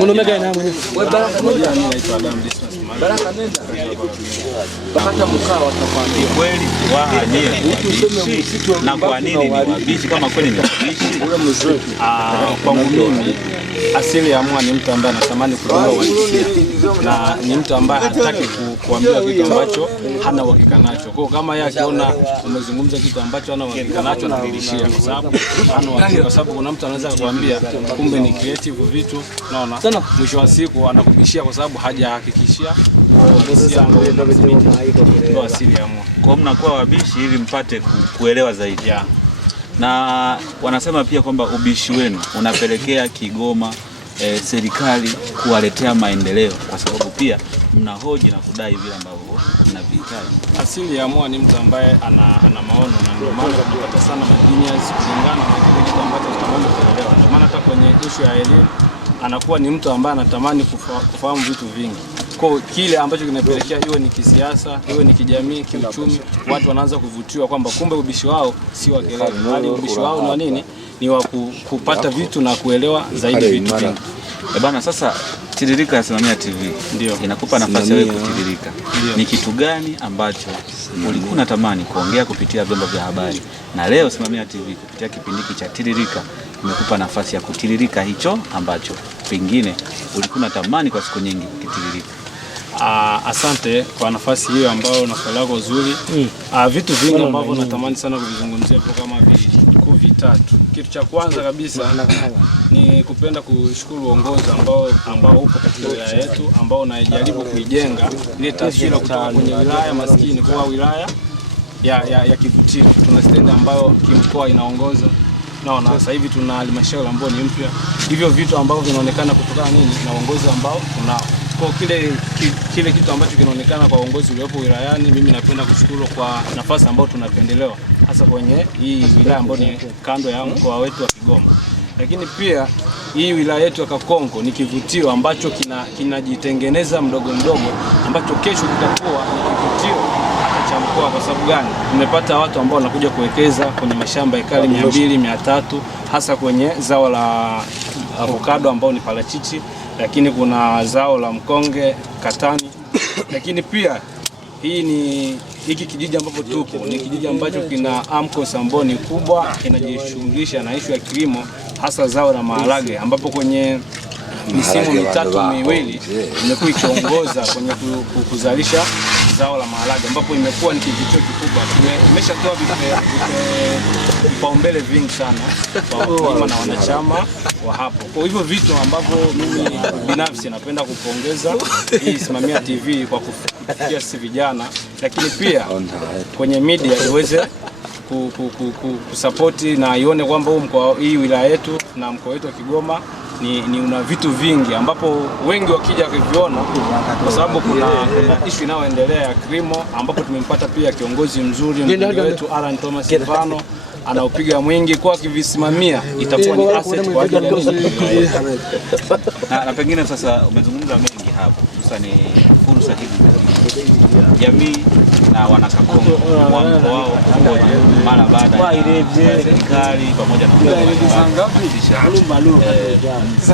Mnomega na mwenye. Wewe Baraka moja anaitwa Adam Dismas. Baraka nenda. Bakata mkao watakwambia. Kweli wabishi. Na kwa nini ni wabishi kama kweli ni wabishi? Ule mzuri. Kwangu mimi asili ya Mwa ni mtu ambaye anatamani kuelewa uhalisia na ni mtu ambaye hataki kuambia kitu ambacho hana uhakika nacho. Kwa kama yeye akiona umezungumza kitu ambacho hana uhakika nacho anabadilishia, kwa sababu hana uhakika, kwa sababu kuna mtu anaweza kukuambia kumbe ni creative vitu, unaona, mwisho wa siku anakubishia kwa sababu hajahakikishia uhalisia ndio asili ya Mwa. Kwa mnakuwa wabishi ili mpate kuelewa zaidi. Yeah. Na wanasema pia kwamba ubishi wenu unapelekea Kigoma serikali kuwaletea maendeleo, kwa sababu pia mnahoji na kudai vile ambavyo mnavihitaji. Asili ya Mwa ni mtu ambaye ana maono, na ndio maana tunapata sana majinias kulingana na kile kitu ambacho tunaomba kuelewa. Ndio maana hata kwenye issue ya elimu anakuwa ni mtu ambaye anatamani kufahamu vitu vingi. Kwa kile ambacho kinapelekea iwe ni kisiasa, iwe ni kijamii, kiuchumi, watu wanaanza kuvutiwa kwamba kumbe ubishi wao si wa kelele, bali ubishi wao ni wa nini? Ni wa kupata vitu na kuelewa zaidi vitu vingi. Bana, sasa Tiririka ya Simamia TV ndio inakupa nafasi wewe kutiririka. Ni kitu gani ambacho ulikuwa unatamani kuongea kupitia vyombo vya habari, na leo Simamia TV kupitia kipindi hiki cha Tiririka imekupa nafasi ya kutiririka hicho ambacho pengine ulikuwa unatamani kwa siku nyingi kutiririka? Asante kwa nafasi hiyo ambayo na swali lako zuri. Vitu vingi ambavyo natamani sana kuvizungumzia kwa kama vikuu vitatu. Kitu cha kwanza kabisa ni kupenda kushukuru uongozi ambao upo katika wilaya yetu, ambao unajaribu kuijenga ile taswira kutoka kwenye wilaya maskini kuwa wilaya ya kivutio. Tuna stendi ambayo kimkoa inaongoza. Naona sasa hivi tuna halmashauri ambayo ni mpya. Hivyo vitu ambavyo vinaonekana kutokana nini na uongozi ambao tunao. Kwa kile kitu ambacho kinaonekana kwa uongozi uliopo wilayani, mimi napenda kushukuru kwa nafasi ambayo tunapendelewa hasa kwenye hii wilaya ambayo ni kando ya mkoa wetu wa Kigoma. Lakini pia hii wilaya yetu ya Kakonko ni kivutio ambacho kinajitengeneza mdogo mdogo, ambacho kesho kitakuwa ni kivutio hata cha mkoa. Kwa sababu gani? Tumepata watu ambao wanakuja kuwekeza kwenye mashamba ekari 200, 300 hasa kwenye zao la avocado ambao ni parachichi, lakini kuna zao la mkonge, katani. Lakini pia hiki kijiji ambapo tupo ni kijiji ambacho kina AMCOS ambao ni kubwa, kinajishughulisha na issue ya kilimo hasa zao la maharage, ambapo kwenye misimu mitatu miwili imekuwa ikiongoza kwenye kuzalisha zao la maharage, ambapo imekuwa ni kivutio kikubwa. Imeshatoa vipaumbele vingi sana kwa wakulima na wanachama wa hapo. Kwa hivyo vitu ambavyo mimi binafsi napenda kupongeza hii Simamia TV kwa kufikia sisi vijana, lakini pia kwenye media iweze kusapoti na ione kwamba hii wilaya yetu na mkoa wetu wa Kigoma ni una vitu vingi ambapo wengi wakija kuviona, kwa sababu kuna issue inayoendelea ya kilimo, ambapo tumempata pia kiongozi mzuri mbunge wetu Alan Thomas Mfano anaopiga mwingi, kwa kivisimamia itakuwa ni asset kwa ajili na pengine sasa umezungumza mengi hapo, sasa ni fursa hizi jamii na wanakakongo wa mkoa wao mara baada ya serikali pamoja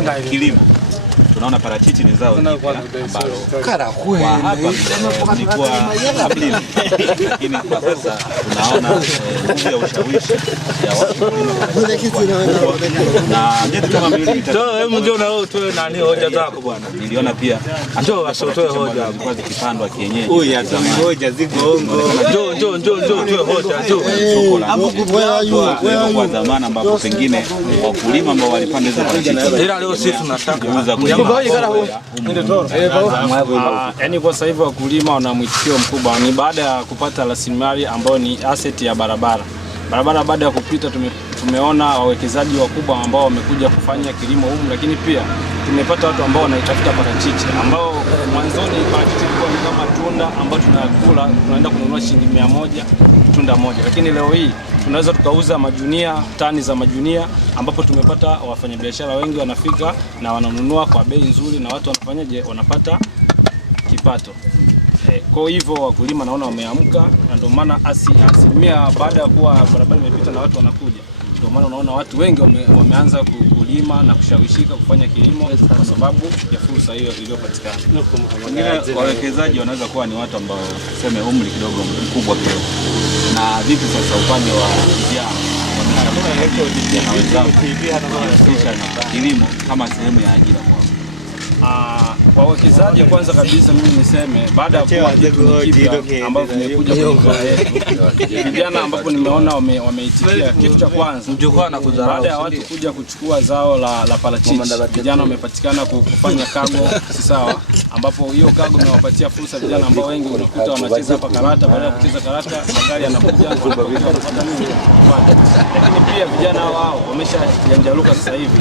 na kilimo. Tunaona parachichi ni zao ambalo ilikuwa kabla, lakini kwa sasa tunaona nguvu ya ushawishi ya watu na ndio kama milioni 3. Hebu ndio na wewe utoe nani hoja zako bwana. Niliona pia njoo asotoe hoja kwa zikipandwa kienyeji. Huyu atoe hoja ziko ongo. Njoo utoe hoja njoo. Kwa zamani ambapo pengine wakulima ambao walipanda hizo parachichi, ila leo sisi tunataka kuuza kwenye yaani kwa sasa hivi wakulima wana mwitikio mkubwa, ni baada ya kupata rasilimali ambayo ni asset ya barabara. Baada ya kupita tumeona wawekezaji wakubwa ambao wamekuja kufanya kilimo humu, lakini pia tumepata watu ambao wanaitafuta parachichi, ambao mwanzoni parachichi ilikuwa ni kama tunda ambao tunakula, tunaenda kununua shilingi 100 tunda moja, lakini leo hii tunaweza tukauza majunia, tani za majunia, ambapo tumepata wafanyabiashara wengi wanafika na wananunua kwa bei nzuri, na watu wanafanyaje, wanapata kipato. Kwa hivyo wakulima naona wameamka, na ndio maana asilimia baada ya kuwa barabara imepita na watu wanakuja, ndio maana unaona watu wengi wameanza kulima kulima na kushawishika kufanya kilimo kwa sababu ya fursa hiyo iliyopatikana. Wengine wawekezaji wanaweza kuwa ni watu ambao tuseme umri kidogo mkubwa kidogo. Na vipi sasa upande wa vijana wanaweza na kilimo kama sehemu ya ajira kwao? Kwa wawekezaji kwanza kabisa mimi niseme baada ya kuwa kitu kipya ambao vimekuja kwenye wilaya yetu, vijana ambapo nimeona wameitikia, kitu cha kwanza baada ya watu kuja kuchukua zao la parachichi, vijana wamepatikana kufanya cargo, si sawa, ambapo hiyo cargo imewapatia fursa vijana ambao wengi unakuta wanacheza hapa karata, baada ya kucheza karata magari yanakuja wanapata nini. Lakini pia vijana wao wameshajanjaluka sasa hivi,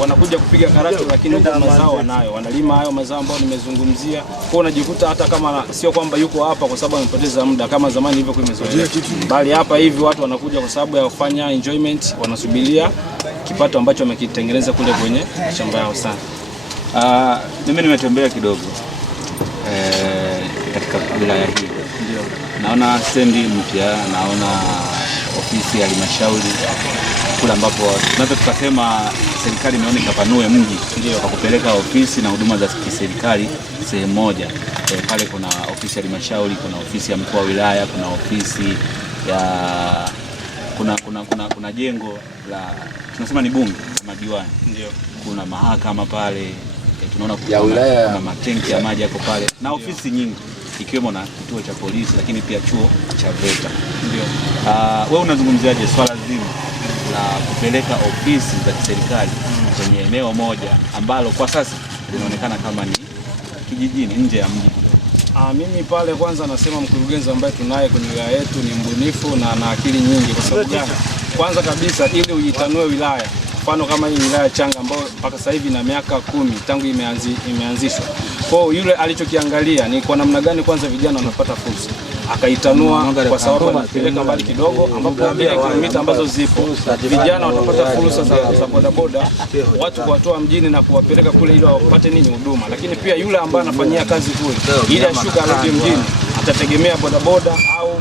wanakuja kupiga karata, lakini mazao wanayo, wanalima hayo mazao ambayo nimezungumzia. Kwa unajikuta hata kama sio kwamba yuko hapa kwa sababu amepoteza muda kama zamani hivyo kwa imezoea, bali hapa hivi watu wanakuja kwa sababu ya kufanya enjoyment, wanasubiria kipato ambacho wamekitengeneza kule kwenye shamba yao sana. Mimi nimetembea kidogo katika wilaya hii, ndio naona stendi mpya, naona ofisi ya halmashauri kule ambapo tunaweza tukasema serikali imeona ikapanue mji kwa kupeleka ofisi na huduma za kiserikali sehemu moja. Pale kuna ofisi ya halmashauri, kuna ofisi ya mkuu wa wilaya, kuna ofisi ya kuna jengo la tunasema ni bunge na madiwani, ndio kuna mahakama pale, tunaona kuna matenki ya maji yako pale na ofisi nyingi ikiwemo na kituo cha polisi, lakini pia chuo cha VETA. Ndio wewe unazungumziaje swala zima la kupeleka ofisi za kiserikali kwenye eneo moja ambalo kwa sasa linaonekana kama ni kijijini nje ya mji? Mimi pale kwanza nasema mkurugenzi ambaye tunaye kwenye wilaya yetu ni mbunifu na ana akili nyingi. Kwa sababu gani? Kwanza kabisa ili uitanue wilaya, mfano kama hii wilaya changa ambayo mpaka sasa hivi na miaka 10 tangu imeanzishwa. Kwa yule alichokiangalia ni kwa namna gani kwanza vijana wanapata fursa, akaitanua kwa sababu anapeleka mbali kidogo, ambapo bila kilomita ambazo zipo vijana watapata fursa za bodaboda, watu kuwatoa mjini na kuwapeleka kule ili wapate nini huduma. Lakini pia yule ambaye anafanyia kazi kule ili ashuka arudi mjini atategemea bodaboda au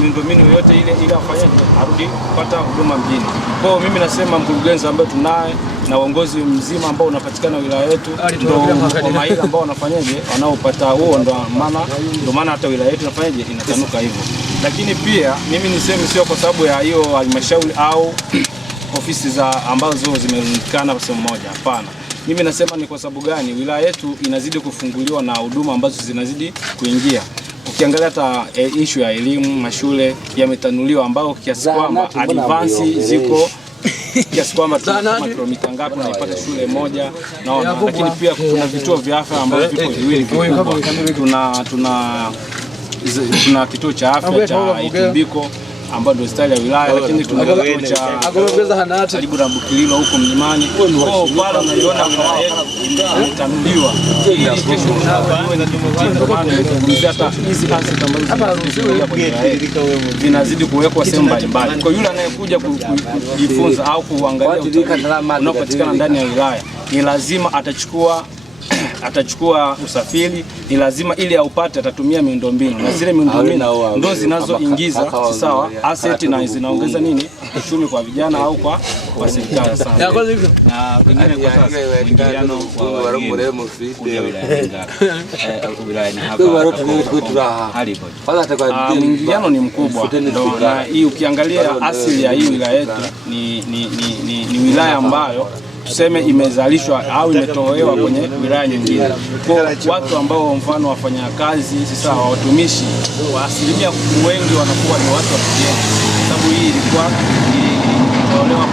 miundombinu yoyote ile ili afanyaje arudi kupata huduma mjini. Kwa hiyo mimi nasema mkurugenzi ambaye tunaye na uongozi mzima ambao unapatikana wilaya yetu ndio maila ambao wanafanyaje wanaopata huo, ndo maana hata wilaya yetu inafanyaje inatanuka hivyo. Lakini pia mimi niseme sio kwa sababu ya hiyo halmashauri au ofisi za ambazo zimerundikana sehemu moja, hapana. Mimi nasema ni kwa sababu gani wilaya yetu inazidi kufunguliwa na huduma ambazo zinazidi kuingia. Ukiangalia hata issue ya elimu, mashule yametanuliwa ambao kiasi kwamba advance ziko kiasi kwamba tuna kilomita ngapi unaipata shule moja naona. Lakini pia kuna vituo vya afya ambavyo vipo viwili vikubwa. Tuna kituo cha afya cha Itumbiko ambao ndio hospitali ya wilaya, lakini tuna kituo cha karibu na Bukililo huko Mlimani. Kwa pale unaiona wilaya yetu imetanuliwa ili kesho tunapoiwe na tumekuja hata hizi asset ambazo zinazidi kuwekwa sehemu mbalimbali. Kwa yule anayekuja kujifunza au kuangalia unaopatikana ndani ya wilaya ni lazima atachukua usafiri, ni lazima ili aupate atatumia miundombinu, na zile miundombinu ndo zinazoingiza sawa asset na zinaongeza nini uchumi kwa vijana au kwa serikali sana. Na pengine kwa sasa mwingiliano wa wilaya ni hapa hali mwingiliano ni mkubwa, na hii ukiangalia asili ya hii wilaya yetu ni wilaya ambayo tuseme imezalishwa au imetolewa kwenye wilaya nyingine. Kwa watu ambao mfano wafanya kazi sasa watumishi wa asilimia wengi wanakuwa ni watu wa kigeni, sababu hii ilikuwa ilitolewa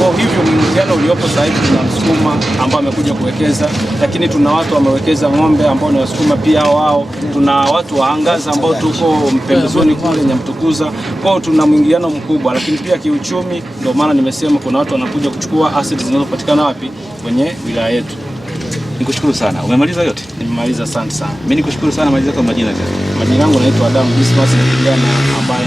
kwa hivyo mwingiliano uliopo sasa hivi tuna Msukuma ambao amekuja kuwekeza, lakini tuna watu wamewekeza ng'ombe ambao ni Wasukuma pia wao, tuna watu wa Angaza ambao tuko mpembezoni kule Nyamtukuza. Kwa tuna mwingiliano mkubwa, lakini pia kiuchumi, ndio maana nimesema kuna watu wanakuja kuchukua assets zinazopatikana wapi kwenye wilaya yetu. Nikushukuru sana. Umemaliza yote? Nimemaliza, asante sana. Mimi nikushukuru sana. Maliza kwa majina. Majina yangu naitwa Adam Dismas, kijana ambaye